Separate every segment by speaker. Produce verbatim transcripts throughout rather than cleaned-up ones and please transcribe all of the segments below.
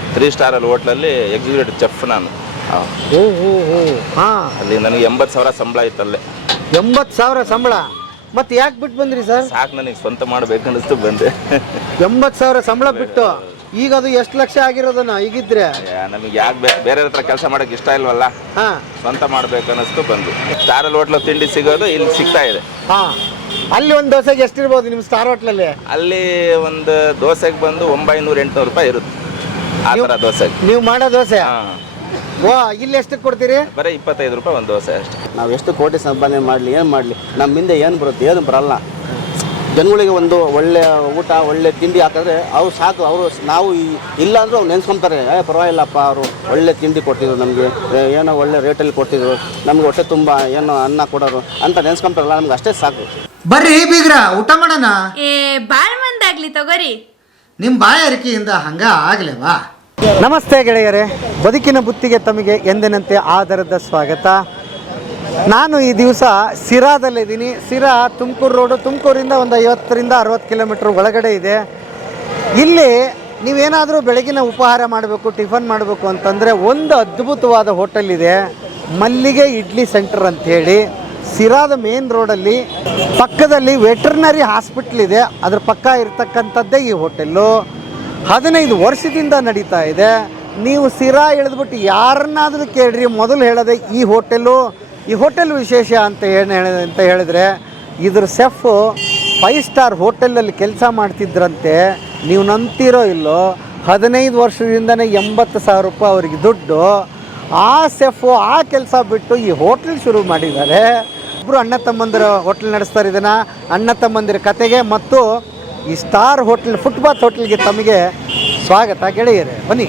Speaker 1: Three star ಅಲ್ಲಿ ಹೋಟ್ಲಲ್ಲಿ executive chef ನಾನು.
Speaker 2: ಓ ಓ ಓ ಹಾಂ,
Speaker 1: ಅಲ್ಲಿ ನನಗೆ ಎಂಬತ್ತು ಸಾವಿರ ಸಂಬಳ ಇತ್ತಲ್ಲೇ.
Speaker 2: ಎಂಬತ್ತು ಸಾವಿರ ಸಂಬಳ. ಮತ್ತೆ ಯಾಕೆ ಬಿಟ್ಟು ಬಂದ್ರಿ ಸರ್?
Speaker 1: ಸಾಕು, ನನಗೆ ಸ್ವಂತ ಮಾಡಬೇಕನ್ನಿಸ್ತು ಬಂದೆ.
Speaker 2: ಎಂಬತ್ತು ಸಾವಿರ ಸಂಬಳ ಬಿಟ್ಟು ಈಗ ಅದು ಎಷ್ಟು ಲಕ್ಷ ಆಗಿರೋದನ್ನ ಈಗಿದ್ರೆ?
Speaker 1: ನಮಗೆ ಯಾಕೆ ಬೇರೆ ಹತ್ರ ಕೆಲಸ ಮಾಡೋಕೆ ಇಷ್ಟ ಇಲ್ವಲ್ಲ,
Speaker 2: ಹಾಂ, ಸ್ವಂತ
Speaker 1: ಮಾಡಬೇಕನ್ನಿಸ್ತು ಬಂದು. ಸ್ಟಾರಲ್ಲಿ ಹೋಟ್ಲ ತಿಂಡಿ ಸಿಗೋದು ಇಲ್ಲಿ ಸಿಗ್ತಾ ಇದೆ.
Speaker 2: ಹಾಂ, ಅಲ್ಲಿ ಒಂದು ದೋಸೆಗೆ ಎಷ್ಟಿರ್ಬೋದು ನಿಮ್ಮ ಸ್ಟಾರ್ ಹೋಟ್ಲಲ್ಲಿ?
Speaker 1: ಅಲ್ಲಿ ಒಂದು ದೋಸೆಗೆ ಬಂದು ಒಂಬೈನೂರು ಎಂಟುನೂರು ರೂಪಾಯಿ ಇರುತ್ತೆ ಆ ಥರ ದೋಸೆಗೆ.
Speaker 2: ನೀವು ಮಾಡೋ ದೋಸೆ?
Speaker 1: ಹಾಂ.
Speaker 2: ಓ, ಇಲ್ಲಿ ಎಷ್ಟಕ್ಕೆ ಕೊಡ್ತೀರಿ?
Speaker 1: ಬರೀ ಇಪ್ಪತ್ತೈದು ರೂಪಾಯಿ ಒಂದು ದೋಸೆ ಅಷ್ಟೇ.
Speaker 3: ನಾವು ಎಷ್ಟು ಕೋಟಿ ಸಂಪಾದನೆ ಮಾಡಲಿ, ಏನು ಮಾಡಲಿ, ನಮ್ಮಿಂದ ಏನು ಬರುತ್ತೆ, ಏನು ಬರಲ್ಲ. ಜನಗಳಿಗೆ ಒಂದು ಒಳ್ಳೆ ಊಟ, ಒಳ್ಳೆ ತಿಂಡಿ ಹಾಕಿದ್ರೆ ಅವ್ರು ಸಾಕು. ಅವರು ನಾವು ಇಲ್ಲ ಅಂದರೂ ಅವ್ರು ನೆನೆಸ್ಕೊತಾರೆ, ಏ ಪರವಾಗಿಲ್ಲಪ್ಪ, ಅವರು ಒಳ್ಳೆ ತಿಂಡಿ ಕೊಡ್ತಿದ್ರು ನಮಗೆ, ಏನೋ ಒಳ್ಳೆ ರೇಟಲ್ಲಿ ಕೊಡ್ತಿದ್ರು ನಮ್ಗೆ, ಹೊಟ್ಟೆ ತುಂಬ ಏನೋ ಅನ್ನ ಕೊಡೋರು ಅಂತ ನೆನೆಸ್ಕೊಂತಾರಲ್ಲ, ನಮ್ಗೆ ಅಷ್ಟೇ ಸಾಕು.
Speaker 2: ಬರ್ರಿ ಬೀಗ್ರ, ಊಟ ಮಾಡೋಣ.
Speaker 4: ಏ ಬಾಳ್ ಮಂದಾಗ್ಲಿ ತಗೋರಿ.
Speaker 2: ನಿಮ್ಮ ಬಾಯಾರಿಕೆಯಿಂದ ಹಂಗ ಆಗ್ಲೇವಾ? ನಮಸ್ತೆ ಗೆಳೆಯರೇ, ಬದುಕಿನ ಬುತ್ತಿಗೆ ತಮಗೆ ಎಂದಿನಂತೆ ಆಧಾರದ ಸ್ವಾಗತ. ನಾನು ಈ ದಿವಸ ಸಿರಾದಲ್ಲಿದ್ದೀನಿ. ಸಿರಾ ತುಮಕೂರು ರೋಡು, ತುಮಕೂರಿಂದ ಒಂದು ಐವತ್ತರಿಂದ ಅರವತ್ತು ಕಿಲೋಮೀಟ್ರ್ ಒಳಗಡೆ ಇದೆ. ಇಲ್ಲಿ ನೀವೇನಾದರೂ ಬೆಳಗಿನ ಉಪಹಾರ ಮಾಡಬೇಕು, ಟಿಫನ್ ಮಾಡಬೇಕು ಅಂತಂದರೆ ಒಂದು ಅದ್ಭುತವಾದ ಹೋಟೆಲ್ ಇದೆ, ಮಲ್ಲಿಗೆ ಇಡ್ಲಿ ಸೆಂಟರ್ ಅಂಥೇಳಿ. ಸಿರಾದ ಮೇನ್ ರೋಡಲ್ಲಿ ಪಕ್ಕದಲ್ಲಿ ವೆಟರ್ನರಿ ಹಾಸ್ಪಿಟ್ಲ್ ಇದೆ, ಅದ್ರ ಪಕ್ಕ ಇರ್ತಕ್ಕಂಥದ್ದೇ ಈ ಹೋಟೆಲ್ಲು. ಹದಿನೈದು ವರ್ಷದಿಂದ ನಡೀತಾ ಇದೆ. ನೀವು ಸಿರಾ ಇಳಿದ್ಬಿಟ್ಟು ಯಾರನ್ನಾದರೂ ಕೇಳ್ರಿ, ಮೊದಲು ಹೇಳೋದೆ ಈ ಹೋಟೆಲ್ಲು. ಈ ಹೋಟೆಲ್ ವಿಶೇಷ ಅಂತ ಏನು ಹೇಳ ಅಂತ ಹೇಳಿದ್ರೆ ಇದ್ರ ಸೆಫು ಫೈವ್ ಸ್ಟಾರ್ ಹೋಟೆಲಲ್ಲಿ ಕೆಲಸ ಮಾಡ್ತಿದ್ರಂತೆ. ನೀವು ನಂಬ್ತಿರೋ ಇಲ್ಲೋ, ಹದಿನೈದು ವರ್ಷದಿಂದನೇ ಎಂಬತ್ತು ಸಾವಿರ ರೂಪಾಯಿ ಅವ್ರಿಗೆ ದುಡ್ಡು. ಆ ಸೆಫು ಆ ಕೆಲಸ ಬಿಟ್ಟು ಈ ಹೋಟೆಲ್ ಶುರು ಮಾಡಿದ್ದಾರೆ. ಇಬ್ಬರು ಅಣ್ಣ ತಮ್ಮಂದಿರ ಹೋಟೆಲ್ ನಡೆಸ್ತಾರೆ. ಇದನ್ನು ಅಣ್ಣ ತಮ್ಮಂದಿರ ಕತೆಗೆ ಮತ್ತು ಈ ಸ್ಟಾರ್ ಹೋಟೆಲ್, ಫುಟ್ಪಾತ್ ಹೋಟೆಲ್ಗೆ ತಮಗೆ ಸ್ವಾಗತ ಗೆಳೆಯರೇ, ಬನ್ನಿ.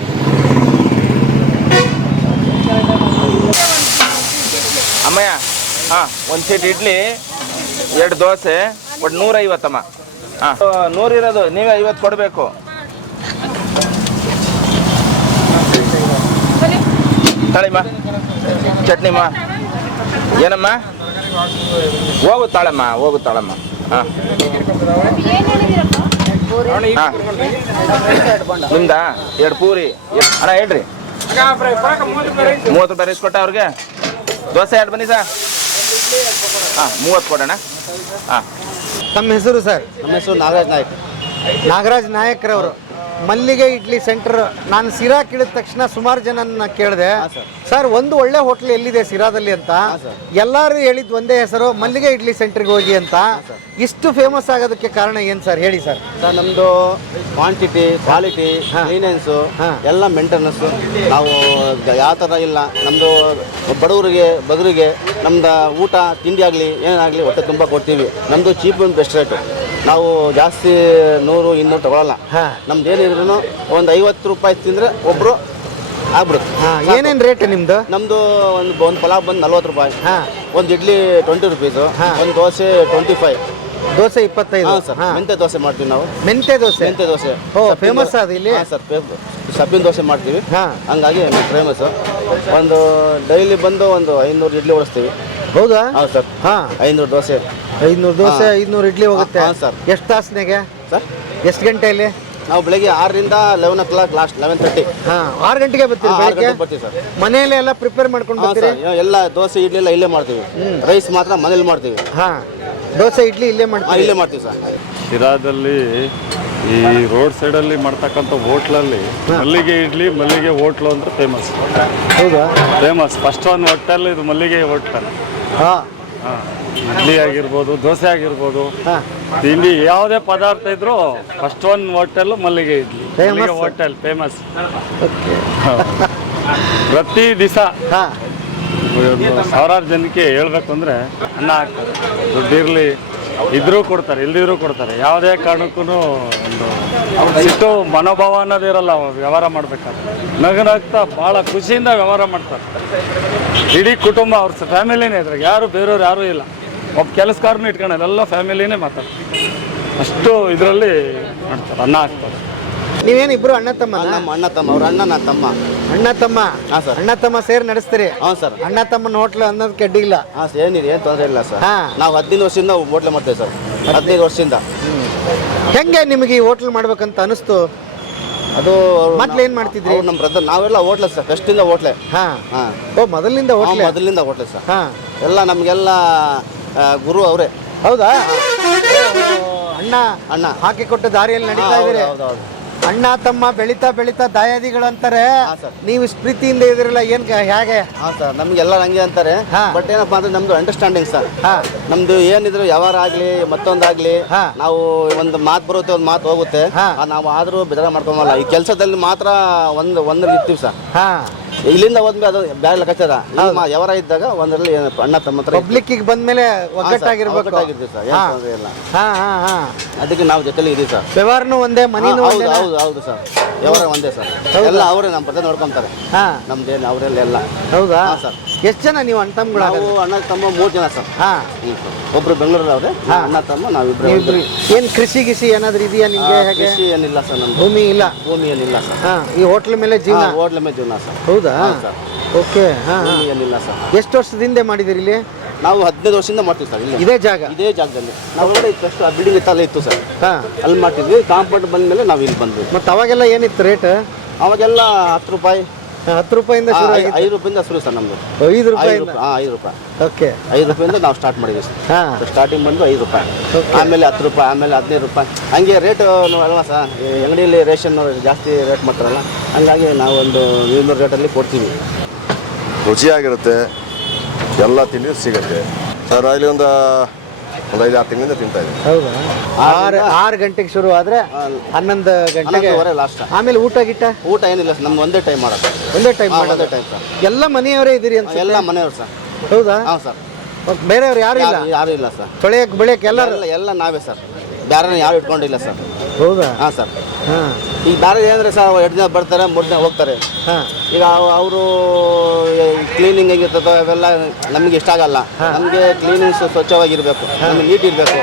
Speaker 1: ಅಮ್ಮಯ್ಯ, ಹಾಂ, ಒಂದು ಸೀಟ್ ಇಡ್ಲಿ, ಎರಡು ದೋಸೆ, ಒಟ್ಟು ನೂರೈವತ್ತಮ್ಮ. ಹಾಂ, ನೂರಿರೋದು ನೀವೇ ಐವತ್ತು ಕೊಡಬೇಕು. ತಾಳಿಮ್ಮ, ಚಟ್ನಿಮ್ಮ, ಏನಮ್ಮ, ಹೋಗುತ್ತಾಳಮ್ಮ ಹೋಗುತ್ತಾಳಮ್ಮ. ಹಾಂ ಹಾಂ, ನಿಮ್ದಾ ಎರಡು ಪೂರಿ ಅಣ್ಣ, ಹೇಳ್ರಿ. ಮೂವತ್ತು ರೂಪಾಯಿ ರೈಸ್ ಕೊಟ್ಟ ಅವ್ರಿಗೆ. ದೋಸೆ ಎರಡು ಬನ್ನಿ ಸರ್. ಹಾಂ, ಮೂವತ್ತು ಕೊಡೋಣ. ಹಾಂ,
Speaker 2: ತಮ್ಮ ಹೆಸರು ಸರ್?
Speaker 3: ನಮ್ಮ ಹೆಸರು ನಾಗರಾಜ್ ನಾಯ್ಕ್.
Speaker 2: ನಾಗರಾಜ್ ನಾಯಕ್ರವರು, ಮಲ್ಲಿಗೆ ಇಡ್ಲಿ ಸೆಂಟರ್. ನಾನು ಸಿರಾ ಕೇಳಿದ ತಕ್ಷಣ ಸುಮಾರು ಜನನ ಕೇಳಿದೆ, ಸರ್ ಒಂದು ಒಳ್ಳೆ ಹೋಟ್ಲ್ ಎಲ್ಲಿದೆ ಸಿರಾದಲ್ಲಿ ಅಂತ. ಎಲ್ಲರೂ ಹೇಳಿದ್ದು ಒಂದೇ ಹೆಸರು, ಮಲ್ಲಿಗೆ ಇಡ್ಲಿ ಸೆಂಟರ್ಗೆ ಹೋಗಿ ಅಂತ. ಇಷ್ಟು ಫೇಮಸ್ ಆಗೋದಕ್ಕೆ ಕಾರಣ ಏನು ಸರ್, ಹೇಳಿ ಸರ್?
Speaker 3: ಸರ್, ನಮ್ಮದು ಕ್ವಾಂಟಿಟಿ, ಕ್ವಾಲಿಟಿ, ಕ್ಲೀನೆನ್ಸು ಎಲ್ಲ ಮೇಂಟೆನೆನ್ಸು. ನಾವು ಯಾವ ಥರ ಇಲ್ಲ. ನಮ್ಮದು ಬಡವರಿಗೆ ಬಗರಿಗೆ ನಮ್ದು ಊಟ ತಿಂಡಿ ಆಗಲಿ ಏನಾಗಲಿ ಹೊಟ್ಟೆ ತುಂಬ ಕೊಡ್ತೀವಿ. ನಮ್ಮದು ಚೀಪ್ ಆ್ಯಂಡ್ ಬೆಸ್ಟ್ ರೇಟು. ನಾವು ಜಾಸ್ತಿ ನೂರು ಇನ್ನೂರು ತಗೊಳ್ಳಲ್ಲ. ನಮ್ದು ಏನಿದ್ರು ಒಂದು ಐವತ್ತು ರೂಪಾಯಿ ತಿಂದರೆ ಒಬ್ಬರು ಆಗ್ಬಿಡುತ್ತೆ.
Speaker 2: ಏನೇನು ರೇಟ್ ನಿಮ್ಮದು?
Speaker 3: ನಮ್ಮದು ಒಂದು ಒಂದು ಪಲಾವ್ ಬಂದು ನಲ್ವತ್ತು ರೂಪಾಯಿ,
Speaker 2: ಹಾಂ,
Speaker 3: ಒಂದು ಇಡ್ಲಿ ಟ್ವೆಂಟಿ ರುಪೀಸು, ಒಂದು ದೋಸೆ ಟ್ವೆಂಟಿ ಫೈವ್,
Speaker 2: ದೋಸೆ ಇಪ್ಪತ್ತೈದು.
Speaker 3: ಹಾಂ ಸರ್, ಮೆಂತೆ ದೋಸೆ ಮಾಡ್ತೀವಿ ನಾವು.
Speaker 2: ಮೆಂತೆ ದೋಸೆ?
Speaker 3: ಮೆಂತೆ ದೋಸೆ
Speaker 2: ಓ, ಫೇಮಸ್ ಅದು ಇಲ್ಲಿ?
Speaker 3: ಹಾಂ ಸರ್, ಸಬ್ಬಿನ ದೋಸೆ ಮಾಡ್ತೀವಿ.
Speaker 2: ಹಾಂ,
Speaker 3: ಹಂಗಾಗಿ ಫೇಮಸ್ಸು. ಒಂದು ಡೈಲಿ ಬಂದು ಒಂದು ಐನೂರು ಇಡ್ಲಿ ಓಡಿಸ್ತೀವಿ.
Speaker 2: ಹೌದಾ?
Speaker 3: ಹೌದು ಸರ್.
Speaker 2: ಹಾಂ,
Speaker 3: ಐನೂರು ದೋಸೆ,
Speaker 2: ಐನೂರು ದೋಸೆ, ಐನೂರು ಇಡ್ಲಿ ಹೋಗುತ್ತೆ.
Speaker 3: ಹಾಂ ಸರ್.
Speaker 2: ಎಷ್ಟು ತಾಸನೆಗೆ
Speaker 3: ಸರ್?
Speaker 2: ಎಷ್ಟು ಗಂಟೆಯಲ್ಲಿ?
Speaker 3: ನಾವು ಬೆಳಗ್ಗೆ ಆರರಿಂದ eleven o'clock, last eleven thirty.
Speaker 2: ಹಾಂ, ಆರು ಗಂಟೆಗೆ ಬರ್ತೀವಿ.
Speaker 3: ಆರು ಗಂಟೆಗೆ ಬರ್ತೀವಿ ಸರ್.
Speaker 2: ಮನೆಯಲ್ಲೇ ಎಲ್ಲ ಪ್ರಿಪೇರ್ ಮಾಡ್ಕೊಂಡು
Speaker 3: ಹಾಂ
Speaker 2: ಬರ್ತೀರಿ?
Speaker 3: ಸರ್, ಎಲ್ಲ ದೋಸೆ ಇಡ್ಲಿ ಎಲ್ಲ ಇಲ್ಲೇ ಮಾಡ್ತೀವಿ. ರೈಸ್ ಮಾತ್ರ ಮನೇಲಿ ಮಾಡ್ತೀವಿ.
Speaker 2: ಹಾಂ, ದೋಸೆ ಇಡ್ಲಿ ಇಲ್ಲೇ
Speaker 3: ಹಾಂ,
Speaker 2: ಮಾಡ್ತೀವಿ?
Speaker 3: ಇಲ್ಲೇ ಮಾಡ್ತೀವಿ ಸರ್.
Speaker 5: ಸಿರಾದಲ್ಲಿ ಈ ರೋಡ್ ಸೈಡಲ್ಲಿ ಮಾಡ್ತಕ್ಕಂಥ ಹೋಟ್ಲಲ್ಲಿ ಮಲ್ಲಿಗೆ ಇಡ್ಲಿ, ಮಲ್ಲಿಗೆ ಹೋಟ್ಲು ಅಂದ್ರೆ ಫೇಮಸ್.
Speaker 2: ಹೌದಾ?
Speaker 5: ಫೇಮಸ್. ಫಸ್ಟ್ ಒಂದು ಹೋಟೆಲ್ ಇದು ಮಲ್ಲಿಗೆ ಹೋಟೆಲ್.
Speaker 2: ಹಾಂ
Speaker 5: ಹಾಂ, ಇಡ್ಲಿ ಆಗಿರ್ಬೋದು, ದೋಸೆ ಆಗಿರ್ಬೋದು,
Speaker 2: ಹಾಂ,
Speaker 5: ತಿಂಡಿ ಯಾವುದೇ ಪದಾರ್ಥ ಇದ್ರೂ ಫಸ್ಟ್ ಒನ್ ಹೋಟೆಲ್ ಮಲ್ಲಿಗೆ ಇಡ್ಲಿ, ಮಲ್ಲಿಗೆ ಹೋಟೆಲ್ ಫೇಮಸ್. ಪ್ರತಿ ದಿವಸ
Speaker 2: ಹಾಂ,
Speaker 5: ಸಾವಿರಾರು ಜನಕ್ಕೆ ಹೇಳ್ಬೇಕು ಅಂದರೆ ಅನ್ನ ಹಾಕ್ತಾರೆ. ದುಡ್ಡಿರಲಿ ಇದ್ರೂ ಕೊಡ್ತಾರೆ, ಇಲ್ದಿದ್ರೂ ಕೊಡ್ತಾರೆ. ಯಾವುದೇ ಕಾರಣಕ್ಕೂ ಒಂದು ಸಿಟ್ಟು ಮನೋಭಾವ ಅನ್ನೋದಿರಲ್ಲ. ವ್ಯವಹಾರ ಮಾಡ್ಬೇಕಾದ್ರೆ ನಗನಗ್ತಾ ಭಾಳ ಖುಷಿಯಿಂದ ವ್ಯವಹಾರ ಮಾಡ್ತಾರೆ. ಇಡೀ ಕುಟುಂಬ ಅವ್ರ ಫ್ಯಾಮಿಲಿನೇ ಇದ್ರಾಗ, ಯಾರು ಬೇರೆಯವ್ರು ಯಾರೂ ಇಲ್ಲ. ಒಬ್ಬ ಕೆಲಸಗಾರನೂ ಇಟ್ಕೊಳ್ಳೋದು, ಎಲ್ಲ ಫ್ಯಾಮಿಲಿನೇ ಮಾತಾಡ್ತಾರೆ. ಅಷ್ಟು ಇದರಲ್ಲಿ ಮಾಡ್ತಾರೆ, ಅನ್ನ ಹಾಕ್ತಾರೆ.
Speaker 2: ನೀವೇನು ಇಬ್ರು ಅಣ್ಣ ತಮ್ಮ?
Speaker 3: ನಮ್ಮ ಅಣ್ಣ ತಮ್ಮ, ಅವ್ರ ಅಣ್ಣ ನಾ ತಮ್ಮ.
Speaker 2: ಅಣ್ಣ ತಮ್ಮ?
Speaker 3: ಹಾಂ ಸರ್.
Speaker 2: ಅಣ್ಣ ತಮ್ಮ ಸೇರಿ ನಡೆಸ್ತೀರಿ?
Speaker 3: ಹಾಂ ಸರ್.
Speaker 2: ಅಣ್ಣ ತಮ್ಮನ ಹೋಟ್ಲು ಅನ್ನೋದು ಕೆಡ್ಡಿಲ್ಲ?
Speaker 3: ಹಾಂ ಸರ್, ಏನಿದೆ, ಏನು ತೊಂದರೆ ಇಲ್ಲ ಸರ್.
Speaker 2: ಹಾಂ,
Speaker 3: ನಾವು ಹದಿನೈದು ವರ್ಷದಿಂದ ಹೋಟ್ಲೆ ಮಾಡ್ತೇವೆ ಸರ್. ಹದಿನೈದು ವರ್ಷದಿಂದ.
Speaker 2: ಹೆಂಗೆ ನಿಮಗೆ ಈ ಹೋಟ್ಲ್ ಮಾಡ್ಬೇಕಂತ ಅನಿಸ್ತು?
Speaker 3: ಅದು
Speaker 2: ಮೊದ್ಲು ಏನ್ ಮಾಡ್ತಿದ್ರಿ?
Speaker 3: ನಮ್ಮ ಬ್ರದರ್ ನಾವೆಲ್ಲ ಹೋಟ್ಲೆ ಸರ್, ಫಸ್ಟಿಂದ ಹೋಟ್ಲೆ.
Speaker 2: ಹಾ
Speaker 3: ಹಾಂ,
Speaker 2: ಓ ಮೊದಲಿಂದ ಹೋಟ್ಲೆ.
Speaker 3: ಮೊದಲಿಂದ ಹೋಟ್ಲೆ ಸರ್.
Speaker 2: ಹಾ
Speaker 3: ಎಲ್ಲ ನಮಗೆಲ್ಲ ಗುರು ಅವರೇ.
Speaker 2: ಹೌದಾ? ಅಣ್ಣ
Speaker 3: ಅಣ್ಣ
Speaker 2: ಹಾಕಿ ಕೊಟ್ಟ ದಾರಿಯಲ್ಲಿ ನಡೀತಾ ಇದ್ದೀರಿ.
Speaker 3: ಹೌದೌದು.
Speaker 2: ಅಣ್ಣ ತಮ್ಮ ಬೆಳೀತಾ ಬೆಳೀತಾ ದಾಯಾದಿಗಳು ಅಂತಾರೆ.
Speaker 3: ಹಾಂ ಸರ್.
Speaker 2: ನೀವು ಇಷ್ಟು ಪ್ರೀತಿಯಿಂದ ಇದ್ರಲ್ಲ ಏನ್ ಕ- ಹೇಗೆ?
Speaker 3: ಹಾಂ ಸರ್, ನಮಗೆಲ್ಲ ಹಂಗೆ ಅಂತಾರೆ.
Speaker 2: ಹಾ.
Speaker 3: ಬಟ್ ಏನಪ್ಪ ಅಂದ್ರೆ ನಮ್ದು ಅಂಡರ್ಸ್ಟ್ಯಾಂಡಿಂಗ್ ಸರ್.
Speaker 2: ಹಾ
Speaker 3: ನಮ್ದು ಏನಿದ್ರು ವ್ಯವಹಾರ ಆಗಲಿ ಮತ್ತೊಂದಾಗ್ಲಿ,
Speaker 2: ಹಾ.
Speaker 3: ನಾವು ಒಂದು ಮಾತು ಬರುತ್ತೆ, ಒಂದು ಮಾತು ಹೋಗುತ್ತೆ.
Speaker 2: ಹಾ.
Speaker 3: ಆ, ನಾವು ಆದರೂ ಬೇಜಾರ ಮಾಡ್ಕೊಂಬಲ್ಲ. ಈ ಕೆಲಸದಲ್ಲಿ ಮಾತ್ರ ಒಂದು ಒಂದ್ರಲ್ಲಿ ಇರ್ತೀವಿ ಸರ್.
Speaker 2: ಹಾ
Speaker 3: ಇಲ್ಲಿಂದ ಹೋದ್ಮೇಲೆ ಅದು ಬೇರೆ ಲೆಕ್ಕಾಚಾರ. ಈ ಮಾ- ವ್ಯವಹಾರ ಇದ್ದಾಗ ಒಂದರಲ್ಲಿ ಏನು ಅಣ್ಣ ತಮ್ಮ ಹತ್ರ ಇರ್ತೀವಿ.
Speaker 2: ಪಬ್ಲಿಕ್ ಬಂದ್ಮೇಲೆ ಒಗ್ಗಟ್ಟಾಗಿರ್ಬೇಕು.
Speaker 3: ಒಗ್ಗಟ್ಟಾಗಿರ್ತೀವಿ ಸರ್, ಏನು
Speaker 2: ಹಾ.
Speaker 3: ತೊಂದರೆ ಇಲ್ಲ.
Speaker 2: ಹಾ ಹಾ ಹಾ
Speaker 3: ಅದಕ್ಕೆ ನಾವು ಜೊತೆಲಿ ಇದೀವಿ ಸರ್.
Speaker 2: ವ್ಯವಹಾರನು ಒಂದೇ, ಮನಿನೂ
Speaker 3: ಹೌದು
Speaker 2: ಒಂದೇ.
Speaker 3: ಹೌದು ಹೌದು ಸರ್, ವ್ಯವಹಾರ ಒಂದೇ ಸರ್.
Speaker 2: ಹೌದಾ?
Speaker 3: ಎಲ್ಲ ಅವರೇ ನಮ್ಮ ಪ್ರತಿ ನೋಡ್ಕೊಂತಾರೆ.
Speaker 2: ಹಾ
Speaker 3: ನಮ್ದೇನು ಅವರೆಲ್ಲ ಎಲ್ಲ.
Speaker 2: ಹೌದಾ?
Speaker 3: ಹಾ, ಸರ್.
Speaker 2: ಎಷ್ಟು ಜನ ನೀವು ಅಣ್ಣ ತಮ್ಮಗಳು?
Speaker 3: ನಾವು ಅಣ್ಣ ತಮ್ಮ ಮೂರು ಜನ ಸರ್.
Speaker 2: ಹಾ
Speaker 3: ಹ್ಞೂ ಸರ್. ಒಬ್ರು ಬೆಂಗಳೂರಲ್ಲಿ ಅವ್ರೆ, ಅಣ್ಣ ತಮ್ಮ ನಾವಿಬ್ರು.
Speaker 2: ನೀವಿಬ್ರು ಏನ್ ಕೃಷಿ ಗಿಸಿ ಏನಾದ್ರು ಇದೆಯಾ ನಿಮ್ಗೆ? ಹೇಗೆ?
Speaker 3: ಕೃಷಿ ಏನಿಲ್ಲ ಸರ್, ನಮ್ದು
Speaker 2: ಭೂಮಿ ಇಲ್ಲ.
Speaker 3: ಭೂಮಿ ಏನಿಲ್ಲ ಸರ್.
Speaker 2: ಹಾ ಈ ಹೋಟ್ಲ್ ಮೇಲೆ ಜೀವನ.
Speaker 3: ಹೋಟ್ಲ ಮೇಲೆ ಜೀವನ ಸರ್.
Speaker 2: ಹೌದಾ?
Speaker 3: ಹಾ, ಸರ್.
Speaker 2: ಓಕೆ. ಹಾ ಹಾ
Speaker 3: ಭೂಮಿ ಏನಿಲ್ಲ ಸರ್.
Speaker 2: ಎಷ್ಟು ವರ್ಷದಿಂದ ಮಾಡಿದಿರಿ ಇಲ್ಲಿ?
Speaker 3: ನಾವು ಹದಿನೈದು ವರ್ಷದಿಂದ ಮಾಡ್ತೀವಿ ಸರ್ ಇಲ್ಲಿ,
Speaker 2: ಇದೇ ಜಾಗ?
Speaker 3: ಇದೇ ಜಾಗದಲ್ಲಿ. ನಾವು ನೋಡಿ ಫಸ್ಟ್ ಆ ಬಿಲ್ಡಿಂಗ್ ಇತ್ತಲ್ಲ ಇತ್ತು ಸರ್,
Speaker 2: ಹಾ
Speaker 3: ಅಲ್ಲಿ ಮಾಡ್ತಿದ್ವಿ. ಕಾಂಪೌಂಡ್ ಬಂದ್ಮೇಲೆ ನಾವು ಇಲ್ಲಿ ಬಂದ್ವಿ.
Speaker 2: ಮತ್ತೆ ಅವಾಗೆಲ್ಲ ಏನಿತ್ತು ರೇಟ್?
Speaker 3: ಅವಾಗೆಲ್ಲ ಹತ್ತು ರೂಪಾಯಿ,
Speaker 2: ಹತ್ತು ರೂಪಾಯಿಂದ
Speaker 3: ಆ,
Speaker 2: ಶುರು
Speaker 3: ಐ-
Speaker 2: ಆಗಿತ್ತು.
Speaker 3: ಐದು ರೂಪಾಯಿಂದ ಶುರು ಸರ್ ನಮ್ದು.
Speaker 2: ಐದು
Speaker 3: ಐದು
Speaker 2: ರೂಪಾಯಿಂದ?
Speaker 3: ರೂಪಾಯಿ. ಹಾಂ, ಐದು ರೂಪಾಯಿ.
Speaker 2: ಓಕೆ.
Speaker 3: ಐದು ರೂಪಾಯಿಂದ ನಾವು ಸ್ಟಾರ್ಟ್ ಮಾಡಿದ್ವಿ ಸರ್.
Speaker 2: ಹಾ
Speaker 3: ಸ್ಟಾರ್ಟಿಂಗ್ ಬಂದು ಐದು ರೂಪಾಯಿ,
Speaker 2: Okay.
Speaker 3: ಆಮೇಲೆ ಹತ್ತು ರೂಪಾಯಿ, ಆಮೇಲೆ ಹದಿನೈದು ರೂಪಾಯಿ. ಹಂಗೆ ರೇಟು ಅಲ್ವಾ ಸರ್, ಈ ಅಂಗಡಿಯಲ್ಲಿ ರೇಷನ್ ಜಾಸ್ತಿ ರೇಟ್ ಮಾಡ್ತಾರಲ್ಲ, ಹಂಗಾಗಿ ನಾವು ಒಂದು ಇನ್ನೂರು ರೇಟಲ್ಲಿ ಕೊಡ್ತೀವಿ.
Speaker 6: ರುಚಿಯಾಗಿರುತ್ತೆ, ಎಲ್ಲ ತಿಂಡಿ ಸಿಗುತ್ತೆ ಸರ್. ಅಲ್ಲಿ ಒಂದು ಒಂದು ಐದು ಆರು ತಿಂಗಳಿಂದ ತಿಂತಾ ಇದ್ದೀವಿ.
Speaker 2: ಹೌದಾ? ಆರು ಆರು ಗಂಟೆಗೆ ಶುರು ಆದ್ರೆ ಹನ್ನೊಂದು ಗಂಟೆಗೆ
Speaker 3: ಹನ್ನೊಂದುವರೆ ಲಾಸ್ಟ್.
Speaker 2: ಆಮೇಲೆ ಊಟ ಗಿಟ್ಟ?
Speaker 3: ಊಟ ಏನಿಲ್ಲ ಸರ್, ನಮ್ದು ಒಂದೇ ಟೈಮ್ ಮಾಡೋದು.
Speaker 2: ಒಂದೇ ಟೈಮ್
Speaker 3: ಹಾ,
Speaker 2: ಮಾಡೋದು?
Speaker 3: ಒಂದೇ ಟೈಮ್ ಸರ್.
Speaker 2: ಎಲ್ಲ ಮನೆಯವರೇ ಇದ್ದೀರಿ ಅಂತ?
Speaker 3: ಎಲ್ಲ ಮನೆಯವ್ರು ಸರ್.
Speaker 2: ಹೌದಾ?
Speaker 3: ಹಾಂ ಸರ್.
Speaker 2: ಮತ್ತೆ ಬೇರೆಯವ್ರು ಯಾರು ಇಲ್ಲ?
Speaker 3: ಯಾರು ಯಾರು ಇಲ್ಲ ಸರ್.
Speaker 2: ತೊಳೆಯಕ್ಕೆ ಬೆಳೆಯಕ್ಕೆ ಎಲ್ಲರೂ?
Speaker 3: ಎಲ್ಲ ಎಲ್ಲ ನಾವೇ ಸರ್, ಬೇರೆ ಯಾರು ಇಟ್ಕೊಂಡಿಲ್ಲ ಸರ್.
Speaker 2: ಹೌದಾ?
Speaker 3: ಹಾಂ ಸರ್.
Speaker 2: ಹಾಂ
Speaker 3: ಈಗ ಬೇರೆ ಏನಂದ್ರೆ ಸರ್, ಎರಡು ದಿನ ಬರ್ತಾರೆ, ಮೂರು ದಿನ ಹೋಗ್ತಾರೆ.
Speaker 2: ಹಾಂ
Speaker 3: ಈಗ ಅವರು ಕ್ಲೀನಿಂಗ್ ಹೆಂಗಿರ್ತದೋ ಅವೆಲ್ಲ ನಮಗೆ ಇಷ್ಟ ಆಗಲ್ಲ. ನಮಗೆ ಕ್ಲೀನಿಂಗ್ ಸ್ವಚ್ಛವಾಗಿರಬೇಕು, ನಮಗೆ ನೀಟ್ ಇರಬೇಕು.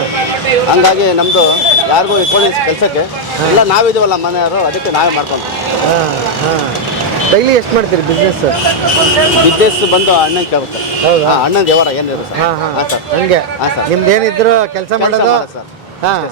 Speaker 3: ಹಂಗಾಗಿ ನಮ್ಮದು ಯಾರಿಗೂ ಇಟ್ಕೊಂಡಿಲ್ಲ ಕೆಲಸಕ್ಕೆ, ಎಲ್ಲ ನಾವಿದ್ದೀವಲ್ಲ ಮನೆಯವರು, ಅದಕ್ಕೆ ನಾವೇ ಮಾಡ್ಕೊಂತೀವಿ.
Speaker 2: ಹಾಂ ಹಾಂ ಡೈಲಿ ಎಷ್ಟು ಮಾಡ್ತೀರಿ ಬಿಸ್ನೆಸ್?
Speaker 3: ಬಿಸ್ನೆಸ್ ಬಂದು ಅಣ್ಣನ ಕೇಳ್ಬೇಕು.
Speaker 2: ಹೌದಾ?
Speaker 3: ಹಾಂ, ಅಣ್ಣನ ದೇವರ ಏನಿದೆ ಸರ್.
Speaker 2: ಹಾಂ ಹಾಂ
Speaker 3: ಹಾಂ ಸರ್.
Speaker 2: ಹಂಗೆ?
Speaker 3: ಹಾಂ ಸರ್.
Speaker 2: ನಿಮ್ದು ಏನಿದ್ರು ಕೆಲಸ ಮಾಡೋದು?
Speaker 3: ಮಾಡೋದು ಸರ್.
Speaker 2: ಹಾಂ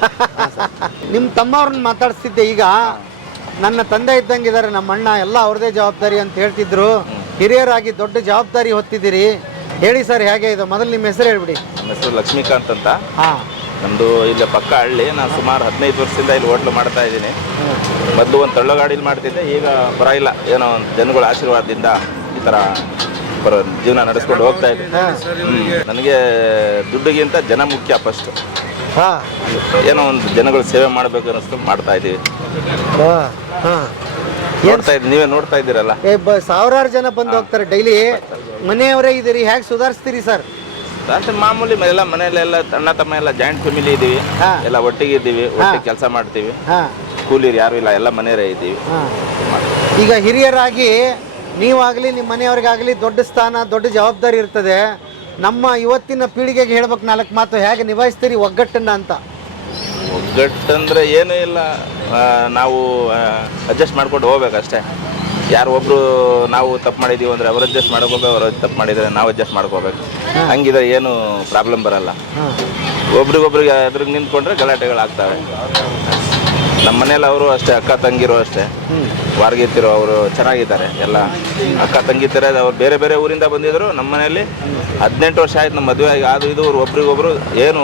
Speaker 2: ನಿಮ್ಮ ತಮ್ಮವ್ರನ್ನ ಮಾತಾಡಿಸ್ತಿದ್ದೆ. ಈಗ ನನ್ನ ತಂದೆ ಇದ್ದಂಗಿದ್ದಾರೆ, ನಮ್ಮ ಅಣ್ಣ, ಎಲ್ಲ ಅವ್ರದೇ ಜವಾಬ್ದಾರಿ ಅಂತ ಹೇಳ್ತಿದ್ರು. ಹಿರಿಯರಾಗಿ ದೊಡ್ಡ ಜವಾಬ್ದಾರಿ ಹೊತ್ತಿದ್ದೀರಿ. ಹೇಳಿ ಸರ್, ಹೇಗೆ ಇದು? ಮೊದಲು ನಿಮ್ಮ ಹೆಸರು ಹೇಳ್ಬಿಡಿ.
Speaker 1: ನಮ್ಮ ಹೆಸರು ಲಕ್ಷ್ಮೀಕಾಂತ್ ಅಂತ.
Speaker 2: ಹಾಂ
Speaker 1: ನಮ್ಮದು ಇಲ್ಲಿ ಪಕ್ಕ ಹಳ್ಳಿ. ನಾನು ಸುಮಾರು ಹದಿನೈದು ವರ್ಷದಿಂದ ಇಲ್ಲಿ ಹೋಟ್ಲು ಮಾಡ್ತಾ ಇದ್ದೀನಿ. ಮೊದಲು ಒಂದು ತಳ್ಳೋ ಗಾಡೀಲಿ ಮಾಡ್ತಿದ್ದೆ, ಈಗ ಪರವಾಗಿಲ್ಲ, ಏನೋ ಒಂದು ಜನಗಳ ಆಶೀರ್ವಾದದಿಂದ ಈ ಥರ ಬರೋ ಜೀವನ ನಡೆಸ್ಕೊಂಡು ಹೋಗ್ತಾ ಇದ್ದೀನಿ. ನನಗೆ ದುಡ್ಡಿಗಿಂತ ಜನ ಮುಖ್ಯ ಫಸ್ಟು.
Speaker 2: ಹಾಂ
Speaker 1: ಏನೋ ಒಂದು ಜನಗಳ ಸೇವೆ ಮಾಡಬೇಕು ಅನ್ನಿಸ್ತು, ಮಾಡ್ತಾ ಇದ್ದೀವಿ.
Speaker 2: ಹಾಂ ಹಾಂ
Speaker 1: ನೋಡ್ತಾ ಇದ್ದೀನಿ, ನೀವೇ ನೋಡ್ತಾ ಇದ್ದೀರಲ್ಲ.
Speaker 2: ಏ ಬ ಸಾವಿರಾರು ಜನ ಬಂದು ಹೋಗ್ತಾರೆ ಡೈಲಿ. ಮನೆಯವರೇ ಇದ್ದೀರಿ, ಹೇಗೆ ಸುಧಾರಿಸ್ತೀರಿ ಸರ್?
Speaker 1: ಅಂತ ಮಾಮೂಲಿ ಎಲ್ಲ ಮನೆಯಲ್ಲೆಲ್ಲ ಅಣ್ಣ ತಮ್ಮ ಎಲ್ಲ ಜಾಯಿಂಟ್ ಫ್ಯಾಮಿಲಿ ಇದ್ದೀವಿ,
Speaker 2: ಹಾ.
Speaker 1: ಎಲ್ಲ ಒಟ್ಟಿಗೆ ಇದ್ದೀವಿ, ಒಟ್ಟಿಗೆ ಕೆಲಸ ಮಾಡ್ತೀವಿ.
Speaker 2: ಹಾಂ
Speaker 1: ಕೂಲಿರು ಯಾರು ಇಲ್ಲ, ಎಲ್ಲ ಮನೆಯವರೇ ಇದ್ದೀವಿ.
Speaker 2: ಹಾಂ ಈಗ ಹಿರಿಯರಾಗಿ ನೀವಾಗಲಿ ನಿಮ್ಮ ಮನೆಯವ್ರಿಗಾಗಲಿ ದೊಡ್ಡ ಸ್ಥಾನ, ದೊಡ್ಡ ಜವಾಬ್ದಾರಿ ಇರ್ತದೆ. ನಮ್ಮ ಇವತ್ತಿನ ಪೀಳಿಗೆಗೆ ಹೇಳ್ಬೇಕು ನಾಲ್ಕು ಮಾತು, ಹೇಗೆ ನಿಭಾಯಿಸ್ತೀರಿ ಒಗ್ಗಟ್ಟನ್ನು ಅಂತ?
Speaker 1: ಒಗ್ಗಟ್ಟಂದ್ರೆ ಏನೂ ಇಲ್ಲ, ಆ, ನಾವು ಅಡ್ಜಸ್ಟ್ ಮಾಡ್ಕೊಂಡು ಹೋಗ್ಬೇಕಷ್ಟೇ. ಯಾರು ಒಬ್ರು ನಾವು ತಪ್ಪು ಮಾಡಿದೀವಿ ಅಂದರೆ ಅವ್ರು ಅಡ್ಜಸ್ಟ್ ಮಾಡ್ಕೋಬೇಕು, ಅವ್ರು ತಪ್ಪು ಮಾಡಿದರೆ ನಾವು ಅಡ್ಜಸ್ಟ್ ಮಾಡ್ಕೋಬೇಕು. ಹಂಗಿದ್ರೆ ಏನು ಪ್ರಾಬ್ಲಮ್ ಬರಲ್ಲ. ಒಬ್ರಿಗೊಬ್ರಿಗೆ ಅದ್ರಿಗೆ ನಿಂತ್ಕೊಂಡ್ರೆ ಗಲಾಟೆಗಳಾಗ್ತವೆ. ನಮ್ಮ ಮನೇಲಿ ಅವರು ಅಷ್ಟೇ, ಅಕ್ಕ ತಂಗಿರು ಅಷ್ಟೇ, ವಾರ್ಗಿತ್ತಿರೋ ಅವರು ಚೆನ್ನಾಗಿದ್ದಾರೆ. ಎಲ್ಲ ಅಕ್ಕ ತಂಗಿತಾರೆ, ಅವ್ರು ಬೇರೆ ಬೇರೆ ಊರಿಂದ ಬಂದಿದ್ರು. ನಮ್ಮ ಮನೆಯಲ್ಲಿ ಹದಿನೆಂಟು ವರ್ಷ ಆಯ್ತು ನಮ್ಮ ಮದುವೆ ಆಗಿ. ಅದು ಇದು ಅವ್ರು ಒಬ್ರಿಗೊಬ್ರು ಏನು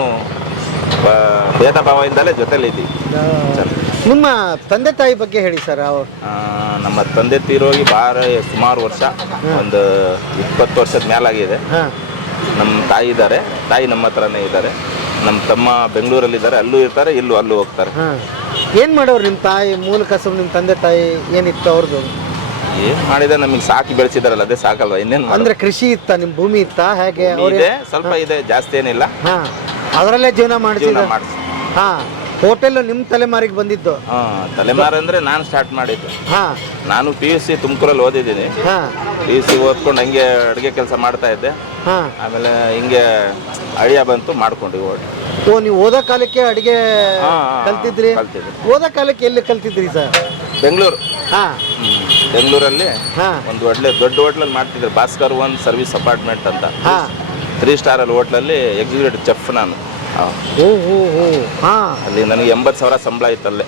Speaker 1: ಭೇದ ಭಾವದಿಂದಲೇ ಜೊತೆಲಿ ಇದ್ದೀವಿ.
Speaker 2: ನಿಮ್ಮ ತಂದೆ ತಾಯಿ ಬಗ್ಗೆ ಹೇಳಿ ಸರ್. ಅವ್ರು
Speaker 1: ನಮ್ಮ ತಂದೆ ತೀರೋಗಿ ಬಾರ ಸುಮಾರು ವರ್ಷ, ಒಂದು ಇಪ್ಪತ್ತು ವರ್ಷದ ಮೇಲಾಗಿದೆ.
Speaker 2: ಹಾಂ
Speaker 1: ನಮ್ಮ ತಾಯಿ ಇದ್ದಾರೆ, ತಾಯಿ ನಮ್ಮ ಹತ್ರನೇ ಇದ್ದಾರೆ. ನಮ್ಮ ತಮ್ಮ ಬೆಂಗಳೂರಲ್ಲಿದ್ದಾರೆ, ಅಲ್ಲೂ ಇರ್ತಾರೆ, ಇಲ್ಲೂ ಅಲ್ಲೂ ಹೋಗ್ತಾರೆ.
Speaker 2: ಹಾಂ ಏನು ಮಾಡೋರು ನಿಮ್ಮ ತಾಯಿ? ಮೂಲ ಕಸಬು ನಿಮ್ಮ ತಂದೆ ತಾಯಿ ಏನಿತ್ತು ಅವ್ರದ್ದು?
Speaker 1: ಏನು ಮಾಡಿದೆ, ನಮಗೆ ಸಾಕಿ ಬೆಳೆಸಿದಾರಲ್ಲ, ಅದೇ ಸಾಕಲ್ವ, ಇನ್ನೇನು
Speaker 2: ಅಂದರೆ ಕೃಷಿ ಇತ್ತಾ? ನಿಮ್ಮ ಭೂಮಿ ಇತ್ತಾ? ಹೇಗೆ?
Speaker 1: ಇದೆ, ಸ್ವಲ್ಪ ಇದೆ, ಜಾಸ್ತಿ ಏನಿಲ್ಲ.
Speaker 2: ಹಾಂ ಅದರಲ್ಲೇ ಜೀವನ ಮಾಡ್ತಿದ್ದ?
Speaker 1: ಜೀವನ ಮಾಡಿಸಿ.
Speaker 2: ಹಾಂ ಹೋಟೆಲ್ ನಿಮ್ಮ ತಲೆಮಾರಿಗೆ ಬಂದಿದ್ದು?
Speaker 1: ಹಾಂ, ತಲೆಮಾರು ಅಂದರೆ ನಾನು ಸ್ಟಾರ್ಟ್ ಮಾಡಿದ್ದು.
Speaker 2: ಹಾಂ
Speaker 1: ನಾನು ಪಿ ಯು ಸಿ ತುಮಕೂರಲ್ಲಿ ಓದಿದ್ದೀನಿ.
Speaker 2: ಹಾಂ
Speaker 1: ಪಿ ಯು ಸಿ ಓದ್ಕೊಂಡು ಹಂಗೆ ಅಡುಗೆ ಕೆಲಸ ಮಾಡ್ತಾ ಇದ್ದೆ.
Speaker 2: ಹಾಂ
Speaker 1: ಆಮೇಲೆ ಹಿಂಗೆ ಅಳಿಯ ಬಂತು, ಮಾಡ್ಕೊಂಡು ಓಡಿ.
Speaker 2: ಓ ನೀವು ಓದೋ ಕಾಲಕ್ಕೆ ಅಡುಗೆ
Speaker 1: ಹಾ, ಹಾ,
Speaker 2: ಕಲ್ತಿದ್ರಿ?
Speaker 1: ಕಲ್ತಿದ್ದೆ.
Speaker 2: ಓದೋ ಕಾಲಕ್ಕೆ ಎಲ್ಲಿ ಕಲ್ತಿದ್ರಿ ಸರ್?
Speaker 1: ಬೆಂಗಳೂರು.
Speaker 2: ಹಾಂ
Speaker 1: ಬೆಂಗಳೂರಲ್ಲಿ
Speaker 2: ಹಾಂ
Speaker 1: ಒಂದು ಒಳ್ಳೆ ದೊಡ್ಡ ಹೋಟ್ಲಲ್ಲಿ ಮಾಡ್ತಿದ್ರು, ಭಾಸ್ಕರ್ ಒನ್ ಸರ್ವಿಸ್ ಅಪಾರ್ಟ್ಮೆಂಟ್ ಅಂತ.
Speaker 2: ಹಾಂ
Speaker 1: ತ್ರೀ ಸ್ಟಾರಲ್ಲಿ ಹೋಟ್ಲಲ್ಲಿ ಎಕ್ಸಿಕ್ಯೂಟಿವ್ ಚೆಫ್ ನಾನು.
Speaker 2: ಓ ಹೋ ಹೋ ಹಾಂ
Speaker 1: ಅಲ್ಲಿ ನನಗೆ ಎಂಬತ್ತು ಸಾವಿರ ಸಂಬಳ ಇತ್ತಲ್ಲೇ.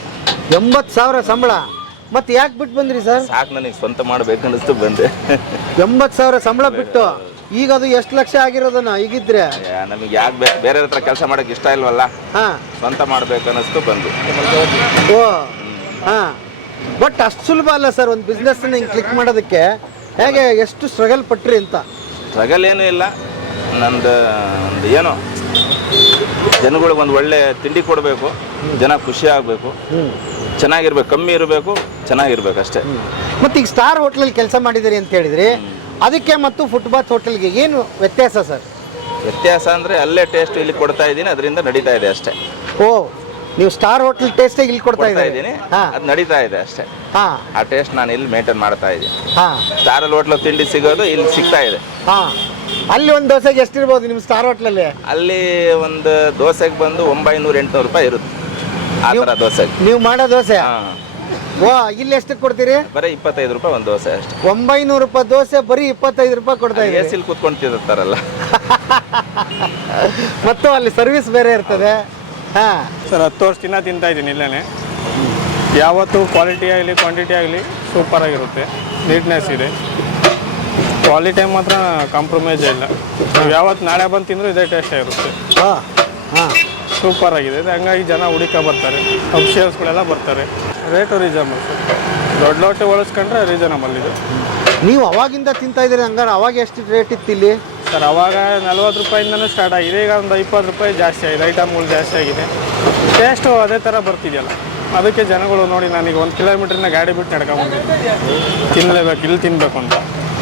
Speaker 2: ಎಂಬತ್ತು ಸಾವಿರ ಸಂಬಳ. ಮತ್ತೆ ಯಾಕೆ ಬಿಟ್ಟು ಬಂದ್ರಿ ಸರ್?
Speaker 1: ಸಾಕು, ನನಗೆ ಸ್ವಂತ ಮಾಡ್ಬೇಕನ್ನಿಸ್ತು ಬಂದೆ.
Speaker 2: ಎಂಬತ್ತು ಸಾವಿರ ಸಂಬಳ ಬಿಟ್ಟು ಈಗ ಅದು ಎಷ್ಟು ಲಕ್ಷ ಆಗಿರೋದನ್ನ ಈಗಿದ್ರೆ
Speaker 1: ನಮಗೆ ಯಾಕೆ ಬೇಕು, ಬೇರೆ ಹತ್ರ ಕೆಲಸ ಮಾಡೋಕೆ ಇಷ್ಟ ಇಲ್ವಲ್ಲ,
Speaker 2: ಹಾ
Speaker 1: ಸ್ವಂತ ಮಾಡ್ಬೇಕನ್ನಿಸ್ತು ಬಂದು.
Speaker 2: ಓ ಹಾ. ಬಟ್ ಅಷ್ಟು ಸುಲಭ ಅಲ್ಲ ಸರ್ ಒಂದು ಬಿಸ್ನೆಸ್ ಹಿಂಗೆ ಕ್ಲಿಕ್ ಮಾಡೋದಕ್ಕೆ. ಹೇಗೆ ಎಷ್ಟು ಸ್ಟ್ರಗಲ್ ಪಟ್ರಿ ಅಂತ?
Speaker 1: ಸ್ಟ್ರಗಲ್ ಏನೂ ಇಲ್ಲ, ನಂದು ಒಂದು ಏನೋ ಜನಗಳಿಗೆ ಒಂದು ಒಳ್ಳೆ ತಿಂಡಿ ಕೊಡಬೇಕು, ಜನ ಖುಷಿ ಆಗಬೇಕು, ಚೆನ್ನಾಗಿರ್ಬೇಕು, ಕಮ್ಮಿ ಇರಬೇಕು, ಚೆನ್ನಾಗಿರ್ಬೇಕು ಅಷ್ಟೇ.
Speaker 2: ಮತ್ತೆ ಈಗ ಸ್ಟಾರ್ ಹೋಟ್ಲಲ್ಲಿ ಕೆಲಸ ಮಾಡಿದಿರಿ ಅಂತ ಹೇಳಿದ್ರಿ, ಅದಕ್ಕೆ ಮತ್ತು ಫುಟ್ಬಾತ್ ಹೋಟೆಲ್ಗೆ ಏನು ವ್ಯತ್ಯಾಸ ಸರ್?
Speaker 1: ವ್ಯತ್ಯಾಸ ಅಂದರೆ ಅಲ್ಲೇ ಟೇಸ್ಟ್ ಇಲ್ಲಿ ಕೊಡ್ತಾ ಇದ್ದೀನಿ, ಅದರಿಂದ ನಡೀತಾ ಇದೆ ಅಷ್ಟೇ.
Speaker 2: ಓ, ನೀವು ಸ್ಟಾರ್ ಹೋಟೆಲ್ ಟೇಸ್ಟ್ ಇಲ್ಲಿ ಕೊಡ್ತಾ
Speaker 1: ಕೊಡ್ತಾ
Speaker 2: ಇದ್ದೀನಿ.
Speaker 1: ಇದ್ದೀನಿ,
Speaker 2: ಹಾ
Speaker 1: ಅದು ನಡೀತಾ ಇದೆ ಅಷ್ಟೇ.
Speaker 2: ಹಾ
Speaker 1: ಆ ಟೇಸ್ಟ್ ನಾನು ಇಲ್ಲಿ ಮೇಂಟೈನ್ ಮಾಡ್ತಾ ಇದ್ದೀನಿ.
Speaker 2: ಹಾ
Speaker 1: ಸ್ಟಾರಲ್ಲಿ ಹೋಟ್ಲು ತಿಂಡಿ ಸಿಗೋದು ಇಲ್ಲಿ ಸಿಗ್ತಾ ಇದೆ.
Speaker 2: ಹಾ. ಅಲ್ಲಿ ಒಂದು ದೋಸೆಗೆ ಎಷ್ಟಿರ್ಬೋದು ನಿಮ್ಮ ಸ್ಟಾರ್ ಹೋಟ್ಲಲ್ಲಿ?
Speaker 1: ಅಲ್ಲಿ ಒಂದು ದೋಸೆಗೆ ಬಂದು ಒಂಬೈನೂರು ಎಂಟುನೂರು ರೂಪಾಯಿ ಇರುತ್ತೆ ಆ ಥರ ದೋಸೆಗೆ.
Speaker 2: ನೀವು ಮಾಡೋ ದೋಸೆ?
Speaker 1: ಹಾಂ,
Speaker 2: ಓ, ಇಲ್ಲಿ ಎಷ್ಟಕ್ಕೆ ಕೊಡ್ತೀರಿ?
Speaker 1: ಬರೀ ಇಪ್ಪತ್ತೈದು ರೂಪಾಯಿ ಒಂದು ದೋಸೆ ಅಷ್ಟೇ.
Speaker 2: ಒಂಬೈನೂರು ರೂಪಾಯಿ ದೋಸೆ ಬರೀ ಇಪ್ಪತ್ತೈದು ರೂಪಾಯಿ ಕೊಡ್ತಾ
Speaker 1: ಎ
Speaker 2: ಇದ್ದೀರಿ.
Speaker 1: ಸಿಲ್ ಕೂತ್ಕೊಂಡು ತಿಂತಾರಲ್ಲ.
Speaker 2: ಮತ್ತು ಅಲ್ಲಿ ಸರ್ವಿಸ್ ಬೇರೆ ಇರ್ತದೆ. ಹಾ
Speaker 7: ಸರ್, ಹತ್ತು ವರ್ಷದಿಂದ ತಿಂತಾ ಇದ್ದೀನಿ ಇಲ್ಲೇ. ಯಾವತ್ತು ಕ್ವಾಲಿಟಿ ಆಗಲಿ ಕ್ವಾಂಟಿಟಿ ಆಗಲಿ ಸೂಪರಾಗಿರುತ್ತೆ, ನೀಟ್ನೆಸ್ ಇದೆ. ಕ್ವಾಲಿಟಿ ಮಾತ್ರ ಕಾಂಪ್ರಮೈಸ್ ಇಲ್ಲ. ನೀವು ಯಾವತ್ತು ನಾಳೆ ಬಂದು ತಿಂದರೂ ಇದೇ ಟೇಸ್ಟೇ ಇರುತ್ತೆ.
Speaker 2: ಹಾಂ ಹಾಂ
Speaker 7: ಸೂಪರಾಗಿದೆ. ಹಂಗಾಗಿ ಜನ ಹುಡುಕ ಬರ್ತಾರೆ, ಅಫಿಷಿಯಲ್ಸ್ಗಳೆಲ್ಲ ಬರ್ತಾರೆ. ರೇಟು ರೀಸನಬಲ್ ಸರ್, ದೊಡ್ಡ ಲೋಟೆ ಹೋಲಿಸ್ಕೊಂಡ್ರೆ ರೀಸನಬಲ್ ಇದೆ.
Speaker 2: ನೀವು ಅವಾಗಿಂದ ತಿಂತಾ ಇದ್ದೀರಿ ಹಂಗಾರೆ? ಅವಾಗ ಎಷ್ಟು ರೇಟ್ ಇತ್ತು ಇಲ್ಲಿ
Speaker 7: ಸರ್? ಅವಾಗ ನಲ್ವತ್ತು ರೂಪಾಯಿಂದನೂ ಸ್ಟಾರ್ಟ್ ಆಗಿದೆ, ಈಗ ಒಂದು ಇಪ್ಪತ್ತು ರೂಪಾಯಿ ಜಾಸ್ತಿ ಆಗಿದೆ, ಐಟಮ್ಗಳು ಜಾಸ್ತಿ ಆಗಿದೆ. ಟೇಸ್ಟು ಅದೇ ಥರ ಬರ್ತಿದೆಯಲ್ಲ, ಅದಕ್ಕೆ ಜನಗಳು ನೋಡಿ ನನಗೆ ಒಂದು ಕಿಲೋಮೀಟ್ರಿನ ಗಾಡಿ ಬಿಟ್ಟು ನಡ್ಕೊಂಬಂದಿದ್ದೆ, ತಿನ್ನಲೇಬೇಕು, ಇಲ್ಲಿ ತಿನ್ನಬೇಕು ಅಂತ.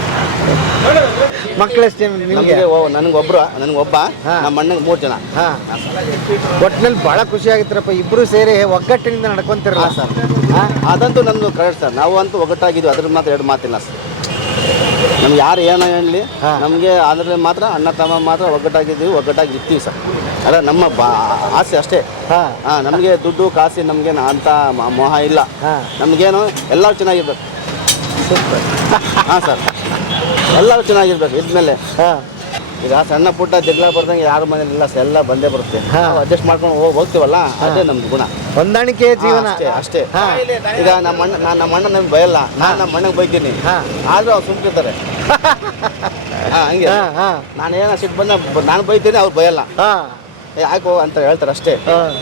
Speaker 2: ಮಕ್ಕಳೆಷ್ಟು ನಿಮಗೆ?
Speaker 3: ನಮಗೆ ನನಗೆ ಒಬ್ರು ನನಗೆ ಒಬ್ಬ ನಮ್ಮ ಅಣ್ಣಗೆ ಮೂರು ಜನ.
Speaker 2: ಹಾಂ, ಒಟ್ಟಿನಲ್ಲಿ ಭಾಳ ಖುಷಿ ಆಗಿತ್ತರಪ್ಪ, ಇಬ್ಬರು ಸೇರಿ ಒಗ್ಗಟ್ಟಿನಿಂದ ನಡ್ಕೊತಿರಲ್ಲ
Speaker 3: ಸರ್. ಅದಂತೂ ನಮ್ಮದು ಕರೆಕ್ಟ್ ಸರ್. ನಾವು ಅಂತೂ ಒಗ್ಗಟ್ಟಾಗಿದ್ವಿ, ಅದ್ರ ಮಾತ್ರ ಎರಡು ಮಾತಿಲ್ಲ ಸರ್. ನಮ್ಗೆ ಯಾರು ಏನೋ ಹೇಳಲಿ, ನಮಗೆ ಅದ್ರಲ್ಲಿ ಮಾತ್ರ ಅಣ್ಣ ತಮ್ಮ ಮಾತ್ರ ಒಗ್ಗಟ್ಟಾಗಿದ್ದೀವಿ, ಒಗ್ಗಟ್ಟಾಗಿ ಇರ್ತೀವಿ ಸರ್. ಅಲ್ಲ ನಮ್ಮ ಬಾ ಆಸೆ ಅಷ್ಟೇ.
Speaker 2: ಹಾಂ
Speaker 3: ಹಾಂ, ನಮಗೆ ದುಡ್ಡು ಕಾಸು ನಮಗೇನು ಅಂಥ ಮೋಹ ಇಲ್ಲ. ನಮಗೇನು ಎಲ್ಲರೂ ಚೆನ್ನಾಗಿರ್ಬೇಕು. ಹಾಂ ಸರ್, ಎಲ್ಲರೂ ಚೆನ್ನಾಗಿರ್ಬೇಕು. ಇದ್ಮೇಲೆ
Speaker 2: ಹಾಂ,
Speaker 3: ಈಗ ಸಣ್ಣ ಪುಟ್ಟ ಜಗಳ ಬರ್ದಂಗೆ ಯಾರ ಮನೇಲಿ ಇಲ್ಲ ಸರ್, ಎಲ್ಲ ಬಂದೇ ಬರುತ್ತೆ. ಅಡ್ಜಸ್ಟ್ ಮಾಡ್ಕೊಂಡು ಹೋಗಿ ಹೋಗ್ತೀವಲ್ಲ, ಅದೇ ನಮ್ದು ಗುಣ.
Speaker 2: ಹೊಂದಾಣಿಕೆ ಜೀವನ
Speaker 3: ಅಷ್ಟೇ ಅಷ್ಟೇ. ಈಗ ನಮ್ಮ ಅಣ್ಣ ನಾನು ನಮ್ಮ ಅಣ್ಣ ನಮ್ಗೆ ಬಯಲ್ಲ, ನಾನು ನಮ್ಮ ಅಣ್ಣಗೆ ಬೈತೀನಿ, ಆದರೂ ಅವ್ರು ಸುಮ್ಕಿರ್ತಾರೆ. ಹಾಂ, ಹಂಗೆ ನಾನು ಏನೋ ಸಿಟ್ಟು ಬಂದ ನಾನು ಬೈತೀನಿ, ಅವ್ರು ಬಯಲ್ಲ.
Speaker 2: ಹಾಂ,
Speaker 3: ಯಾಕೋ ಅಂತ ಹೇಳ್ತಾರೆ ಅಷ್ಟೇ.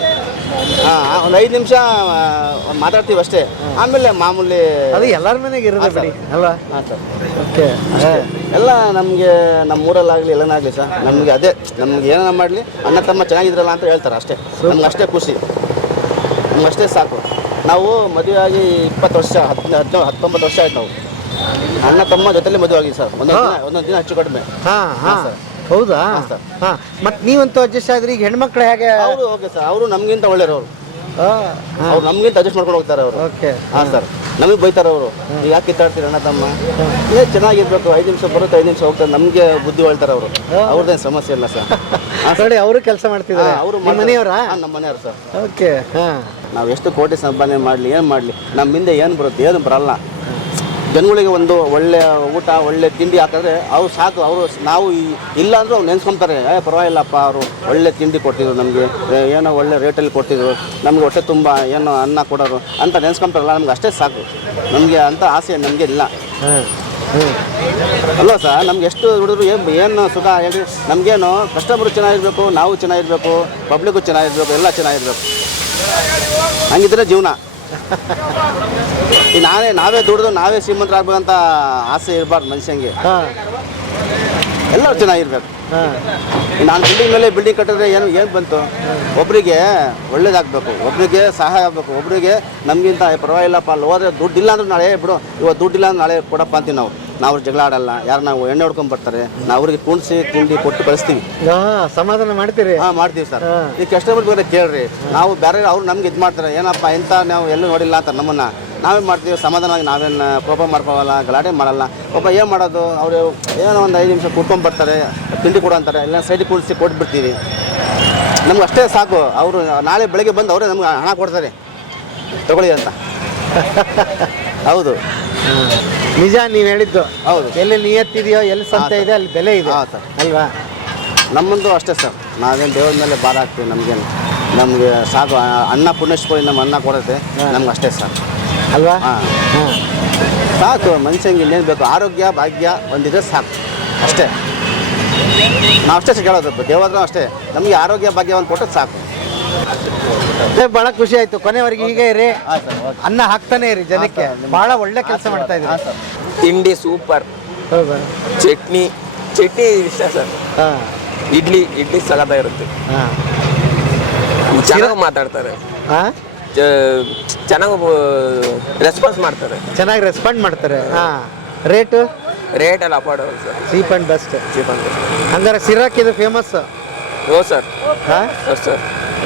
Speaker 3: ಹಾಂ, ಒಂದು ಐದು ನಿಮಿಷ ಮಾತಾಡ್ತೀವಿ ಅಷ್ಟೇ, ಆಮೇಲೆ ಮಾಮೂಲಿ.
Speaker 2: ಅದು ಎಲ್ಲರ ಮನೆಗೆ ಇರೋದು ಬಿಡಿ ಅಲ್ವಾ?
Speaker 3: ಹಾಂ ಸರ್,
Speaker 2: ಓಕೆ.
Speaker 3: ಎಲ್ಲ ನಮಗೆ ನಮ್ಮ ಊರಲ್ಲಾಗಲಿ ಎಲ್ಲನಾಗಲಿ ಸರ್, ನಮಗೆ ಅದೇ ನಮ್ಗೆ ಏನಾರ ಮಾಡಲಿ ಅಣ್ಣ ತಮ್ಮ ಚೆನ್ನಾಗಿದ್ರಲ್ಲ ಅಂತ ಹೇಳ್ತಾರೆ ಅಷ್ಟೇ. ನಮ್ಗೆ ಅಷ್ಟೇ ಖುಷಿ, ನಮ್ಗೆ ಅಷ್ಟೇ ಸಾಕು. ನಾವು ಮದುವೆ ಆಗಿ ಇಪ್ಪತ್ತು ವರ್ಷ ಹತ್ತು ಹದಿನೇಳು ಹತ್ತೊಂಬತ್ತು ವರ್ಷ ಆಯ್ತು. ನಾವು ಅಣ್ಣ ತಮ್ಮ ಜೊತೆಲೇ ಮದುವೆ ಆಗಿ ಸರ್, ಒಂದೊಂದು ದಿನ ಒಂದೊಂದು ದಿನ ಹೆಚ್ಚು ಕಡಿಮೆ.
Speaker 2: ಹಾಂ ಹಾಂ ಹೌದಾ? ಹಾಂ, ಮತ್ತು ನೀವಂತೂ ಅಡ್ಜಸ್ಟ್ ಆದ್ರಿ. ಈಗ ಹೆಣ್ಮಕ್ಳು ಹೇಗೆ?
Speaker 3: ಅವರು ಓಕೆ ಸರ್, ಅವರು ನಮಗಿಂತ ಒಳ್ಳೆಯವರು. ಅವರು ಅವ್ರು ನಮಗಿಂತ ಅಡ್ಜಸ್ಟ್ ಮಾಡ್ಕೊಂಡು ಹೋಗ್ತಾರೆ ಅವರು.
Speaker 2: ಓಕೆ.
Speaker 3: ಹಾಂ ಸರ್, ನಮಗೆ ಬೈತಾರೆ ಅವರು, ಯಾಕೆ ಕಿತ್ತಾಡ್ತೀರಿ ಅಣ್ಣ ತಮ್ಮ, ಏ ಚೆನ್ನಾಗಿರ್ಬೇಕು, ಐದು ನಿಮಿಷ ಬರುತ್ತೆ ಐದು ನಿಮಿಷ ಹೋಗ್ತಾರೆ, ನಮಗೆ ಬುದ್ಧಿ ಹೇಳ್ತಾರೆ ಅವರು. ಅವ್ರದ್ದೇನು ಸಮಸ್ಯೆ ಇಲ್ಲ ಸರ್.
Speaker 2: ನೋಡಿ, ಅವರು ಕೆಲಸ ಮಾಡ್ತಿದ್ದಾರೆ.
Speaker 3: ಅವರು
Speaker 2: ನಿಮ್ಮ ಮನೆಯವರಾ?
Speaker 3: ನಮ್ಮ ಮನೆಯವರು ಸರ್.
Speaker 2: ಓಕೆ. ಹಾಂ,
Speaker 3: ನಾವು ಎಷ್ಟು ಕೋಟಿ ಸಂಪಾದನೆ ಮಾಡಲಿ ಏನು ಮಾಡಲಿ, ನಮ್ಮ ಹಿಂದೆ ಏನು ಬರುತ್ತೆ, ಏನು ಬರಲ್ಲ. ಜನಗಳಿಗೆ ಒಂದು ಒಳ್ಳೆ ಊಟ ಒಳ್ಳೆ ತಿಂಡಿ ಹಾಕಿದ್ರೆ ಅವ್ರು ಸಾಕು. ಅವರು ನಾವು ಇಲ್ಲ ಅಂದರೂ ಅವ್ರು ನೆನೆಸ್ಕೊತಾರೆ, ಏ ಪರವಾಗಿಲ್ಲಪ್ಪ, ಅವರು ಒಳ್ಳೆ ತಿಂಡಿ ಕೊಡ್ತಿದ್ರು ನಮಗೆ, ಏನೋ ಒಳ್ಳೆ ರೇಟಲ್ಲಿ ಕೊಡ್ತಿದ್ರು ನಮಗೆ, ಹೊಟ್ಟೆ ತುಂಬ ಏನೋ ಅನ್ನ ಕೊಡೋರು ಅಂತ ನೆನೆಸ್ಕೊಂತಾರಲ್ಲ, ನಮ್ಗೆ ಅಷ್ಟೇ ಸಾಕು. ನಮಗೆ ಅಂಥ ಆಸೆ ನಮಗೆ ಇಲ್ಲ ಅಲ್ವಾ ಸರ್? ನಮ್ಗೆ ಎಷ್ಟು ಹುಡುಗರು ಏನು ಏನು ಸುಖ ಹೇಳಿ, ನಮಗೇನು ಕಸ್ಟಮರು ಚೆನ್ನಾಗಿರ್ಬೇಕು, ನಾವು ಚೆನ್ನಾಗಿರ್ಬೇಕು, ಪಬ್ಲಿಕ್ಕು ಚೆನ್ನಾಗಿರ್ಬೇಕು, ಎಲ್ಲ ಚೆನ್ನಾಗಿರ್ಬೇಕು. ಹಂಗಿದ್ರೆ ಜೀವನ. ಈ ನಾವೇ ನಾವೇ ದುಡಿದು ನಾವೇ ಶ್ರೀಮಂತರಾಗ್ಬೇಕಂತ ಆಸೆ ಇರಬಾರ್ದು ಮನುಷ್ಯಂಗೆ. ಎಲ್ಲರೂ ಚೆನ್ನಾಗಿರ್ಬೇಕು. ನಾನು ಬಿಲ್ಡಿಂಗ್ ಮೇಲೆ ಬಿಲ್ಡಿಂಗ್ ಕಟ್ಟಿದ್ರೆ ಏನು ಏನು ಬಂತು? ಒಬ್ಬರಿಗೆ ಒಳ್ಳೇದಾಗಬೇಕು, ಒಬ್ಬರಿಗೆ ಸಹಾಯ ಆಗಬೇಕು, ಒಬ್ಬರಿಗೆ ನಮಗಿಂತ ಪರವಾಗಿಲ್ಲಪ್ಪ ಅಲ್ಲಿ ಹೋದ್ರೆ ದುಡ್ಡಿಲ್ಲ ಅಂದ್ರೆ ನಾಳೆ ಬಿಡು, ಇವತ್ತು ದುಡ್ಡಿಲ್ಲ ಅಂದ್ರೆ ನಾಳೆ ಕೊಡಪ್ಪ ಅಂತೀವಿ ನಾವು. ನಾವು ಜಗಳ ಆಡಲ್ಲ, ಯಾರು ನಾವು ಎಣ್ಣೆ ಹೊಡ್ಕೊಂಡು ಬರ್ತಾರೆ, ನಾವು ಅವ್ರಿಗೆ ಕುಣಿಸಿ ತಿಂಡಿ ಕೊಟ್ಟು ಕಳಿಸ್ತೀವಿ.
Speaker 2: ಸಮಾಧಾನ ಮಾಡ್ತೀರಿ? ಹಾಂ,
Speaker 3: ಮಾಡ್ತೀವಿ ಸರ್. ಈ ಕಸ್ಟಮರ್ ಬೇರೆ ಕೇಳ್ರಿ, ನಾವು ಬೇರೆ ಅವ್ರು ನಮ್ಗೆ ಇದು ಮಾಡ್ತಾರೆ, ಏನಪ್ಪ ಇಂಥ ನಾವು ಎಲ್ಲೂ ನೋಡಿಲ್ಲ ಅಂತ ನಮ್ಮನ್ನು ನಾವೇ ಮಾಡ್ತೀವಿ. ಸಮಾಧಾನವಾಗಿ ನಾವೇನು ಕೋಪ ಮಾಡ್ಕೋವಲ್ಲ, ಗಲಾಟೆ ಮಾಡಲ್ಲ. ಒಬ್ಬ ಏನು ಮಾಡೋದು, ಅವರು ಏನೋ ಒಂದು ಐದು ನಿಮಿಷ ಕುಟ್ಕೊಂಡು ಬರ್ತಾರೆ, ತಿಂಡಿ ಕೊಡು ಅಂತಾರೆ, ಇಲ್ಲ ಸೈಡಿಗೆ ಕುಡಿಸಿ ಕೊಟ್ಬಿಡ್ತೀವಿ. ನಮ್ಗೆ ಅಷ್ಟೇ ಸಾಕು. ಅವರು ನಾಳೆ ಬೆಳಗ್ಗೆ ಬಂದು ಅವರೇ ನಮ್ಗೆ ಹಣ ಕೊಡ್ತಾರೆ, ತಗೊಳ್ಳಿ ಅಂತ. ಹೌದು,
Speaker 2: ನಿಜ ನೀವು ಹೇಳಿದ್ದು.
Speaker 3: ಹೌದು,
Speaker 2: ಎಲ್ಲಿ ನಿಯತ್ತಿದೆಯೋ, ಎಲ್ಲಿ ಸಂತೆ ಇದೆ ಅಲ್ಲಿ ಬೆಲೆ ಇದೆ
Speaker 3: ಹಾಂ ಸರ್.
Speaker 2: ಅಲ್ವಾ?
Speaker 3: ನಮ್ಮಂದು ಅಷ್ಟೇ ಸರ್, ನಾವೇನು ದೇವ್ರ ಮೇಲೆ ಭಾರ ಹಾಕ್ತೀವಿ, ನಮಗೇನು ನಮಗೆ ಸಾಕು. ಆ, ಅನ್ನ ಪುಣ್ಯಶ್ವರಿ ನಮ್ಮ ಅನ್ನ ಕೊಡುತ್ತೆ, ನಮ್ಗೆ ಅಷ್ಟೇ ಸಾಕು
Speaker 2: ಅಲ್ವಾ?
Speaker 3: ಹಾಂ
Speaker 2: ಹಾಂ.
Speaker 3: ಸಾಕು. ಮನುಷ್ಯಂಗೆ ಇನ್ನೇನು ಬೇಕು? ಆರೋಗ್ಯ ಭಾಗ್ಯ ಒಂದಿದ್ರೆ ಸಾಕು ಅಷ್ಟೇ. ನಾವು ಅಷ್ಟೇ ಕೇಳೋದು, ದೇವರ ಅಷ್ಟೇ. ನಮಗೆ ಆರೋಗ್ಯ ಭಾಗ್ಯ ಒಂದು ಕೊಟ್ಟರೆ ಸಾಕು.
Speaker 2: ಭಾಳ ಖುಷಿ ಆಯ್ತು. ಕೊನೆವರೆಗೆ ಹೀಗೆ ಇರಿ, ಅನ್ನ ಹಾಕ್ತಾನೆ ಇರಿ ಜನಕ್ಕೆ. ಭಾಳ ಒಳ್ಳೆ ಕೆಲಸ ಮಾಡ್ತಾ ಇದ್ದೀರಿ.
Speaker 8: ತಿಂಡಿ ಸೂಪರ್,
Speaker 2: ಹೌದಾ?
Speaker 8: ಚಟ್ನಿ ಚಟ್ನಿ ಇಷ್ಟ ಸರ್.
Speaker 2: ಹಾಂ
Speaker 8: ಇಡ್ಲಿ ಇಡ್ಲಿ ಸಗತ್ತಾಗಿರುತ್ತೆ,
Speaker 2: ಹಾಂ
Speaker 8: ಚೆನ್ನಾಗಿ ಮಾತಾಡ್ತಾರೆ,
Speaker 2: ಹಾಂ
Speaker 8: ಚೆನ್ನಾಗಿ ರೆಸ್ಪಾನ್ಸ್ ಮಾಡ್ತಾರೆ,
Speaker 2: ಚೆನ್ನಾಗಿ ರೆಸ್ಪಾಂಡ್ ಮಾಡ್ತಾರೆ. ಹಾಂ. ರೇಟು
Speaker 8: ರೇಟ್ ಎಲ್ಲ affordable sir,
Speaker 2: cheap and best.
Speaker 8: Cheap ಅಂತ.
Speaker 2: ಹಂಗಾರೆ ಸಿರಾಕ್ ಇದು ಫೇಮಸ್.
Speaker 8: ಓ ಸರ್,
Speaker 2: ಹಾಂ.
Speaker 8: Yes sir.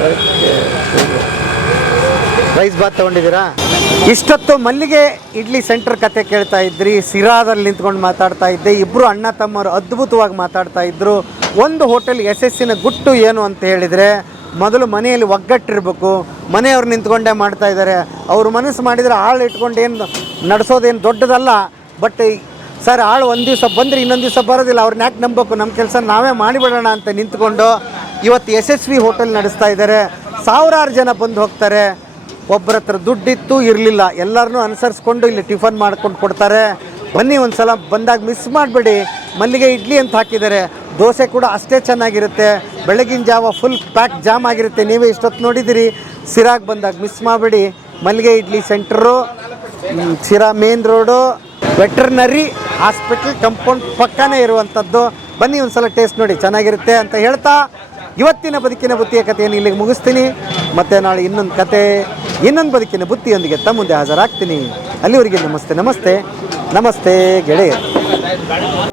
Speaker 2: ರೈಸ್ ಬಾತ್ ತೊಗೊಂಡಿದ್ದೀರಾ? ಇಷ್ಟೊತ್ತು ಮಲ್ಲಿಗೆ ಇಡ್ಲಿ ಸೆಂಟರ್ ಕತೆ ಕೇಳ್ತಾ ಇದ್ರಿ. ಸಿರಾದಲ್ಲಿ ನಿಂತ್ಕೊಂಡು ಮಾತಾಡ್ತಾ ಇದ್ದೆ. ಇಬ್ಬರು ಅಣ್ಣ ತಮ್ಮರು ಅದ್ಭುತವಾಗಿ ಮಾತಾಡ್ತಾ ಇದ್ದರು. ಒಂದು ಹೋಟೆಲ್ ಯಶಸ್ಸಿನ ಗುಟ್ಟು ಏನು ಅಂತ ಹೇಳಿದರೆ, ಮೊದಲು ಮನೆಯಲ್ಲಿ ಒಗ್ಗಟ್ಟಿರಬೇಕು. ಮನೆಯವ್ರು ನಿಂತ್ಕೊಂಡೇ ಮಾಡ್ತಾ ಇದ್ದಾರೆ. ಅವರು ಮನಸ್ಸು ಮಾಡಿದರೆ ಆಳು ಇಟ್ಕೊಂಡು ಏನು ನಡೆಸೋದೇನು ದೊಡ್ಡದಲ್ಲ. ಬಟ್ ಸರ್, ಆಳು ಒಂದು ದಿವಸ ಬಂದರೆ ಇನ್ನೊಂದು ದಿವಸ ಬರೋದಿಲ್ಲ, ಅವ್ರನ್ನ ಯಾಕೆ ನಂಬಬೇಕು, ನಮ್ಮ ಕೆಲಸ ನಾವೇ ಮಾಡಿಬಿಡೋಣ ಅಂತ ನಿಂತ್ಕೊಂಡು ಇವತ್ತು ಯಶಸ್ವಿ ಹೋಟೆಲ್ ನಡೆಸ್ತಾ ಇದ್ದಾರೆ. ಸಾವಿರಾರು ಜನ ಬಂದು ಹೋಗ್ತಾರೆ. ಒಬ್ಬರ ಹತ್ರ ದುಡ್ಡಿತ್ತು ಇರಲಿಲ್ಲ, ಎಲ್ಲರನ್ನೂ ಅನುಸರಿಸ್ಕೊಂಡು ಇಲ್ಲಿ ಟಿಫನ್ ಮಾಡ್ಕೊಂಡು ಕೊಡ್ತಾರೆ. ಬನ್ನಿ, ಒಂದು ಸಲ ಬಂದಾಗ ಮಿಸ್ ಮಾಡಬೇಡಿ. ಮಲ್ಲಿಗೆ ಇಡ್ಲಿ ಅಂತ ಹಾಕಿದ್ದಾರೆ. ದೋಸೆ ಕೂಡ ಅಷ್ಟೇ ಚೆನ್ನಾಗಿರುತ್ತೆ. ಬೆಳಗಿನ ಜಾವ ಫುಲ್ ಪ್ಯಾಕ್ ಜಾಮ್ ಆಗಿರುತ್ತೆ. ನೀವೇ ಇಷ್ಟೊತ್ತು ನೋಡಿದ್ದೀರಿ. ಸಿರಾಗ್ ಬಂದಾಗ ಮಿಸ್ ಮಾಡಬೇಡಿ. Mallige idli centre, Sira main road, veterinary hospital compound ಪಕ್ಕನೇ ಇರುವಂಥದ್ದು. ಬನ್ನಿ, ಒಂದು ಸಲ ಟೇಸ್ಟ್ ನೋಡಿ, ಚೆನ್ನಾಗಿರುತ್ತೆ ಅಂತ ಹೇಳ್ತಾ ಇವತ್ತಿನ ಬದುಕಿನ ಬುತ್ತಿಯ ಕಥೆಯನ್ನು ಇಲ್ಲಿಗೆ ಮುಗಿಸ್ತೀನಿ. ಮತ್ತು ನಾಳೆ ಇನ್ನೊಂದು ಕತೆ, ಇನ್ನೊಂದು ಬದುಕಿನ ಬುತ್ತಿಯೊಂದಿಗೆ ತಮ್ಮ ಮುಂದೆ ಹಾಜರಾಗ್ತೀನಿ. ಅಲ್ಲಿವರೆಗೆ ನಮಸ್ತೆ ನಮಸ್ತೆ ನಮಸ್ತೆ ಗೆಳೆಯರು.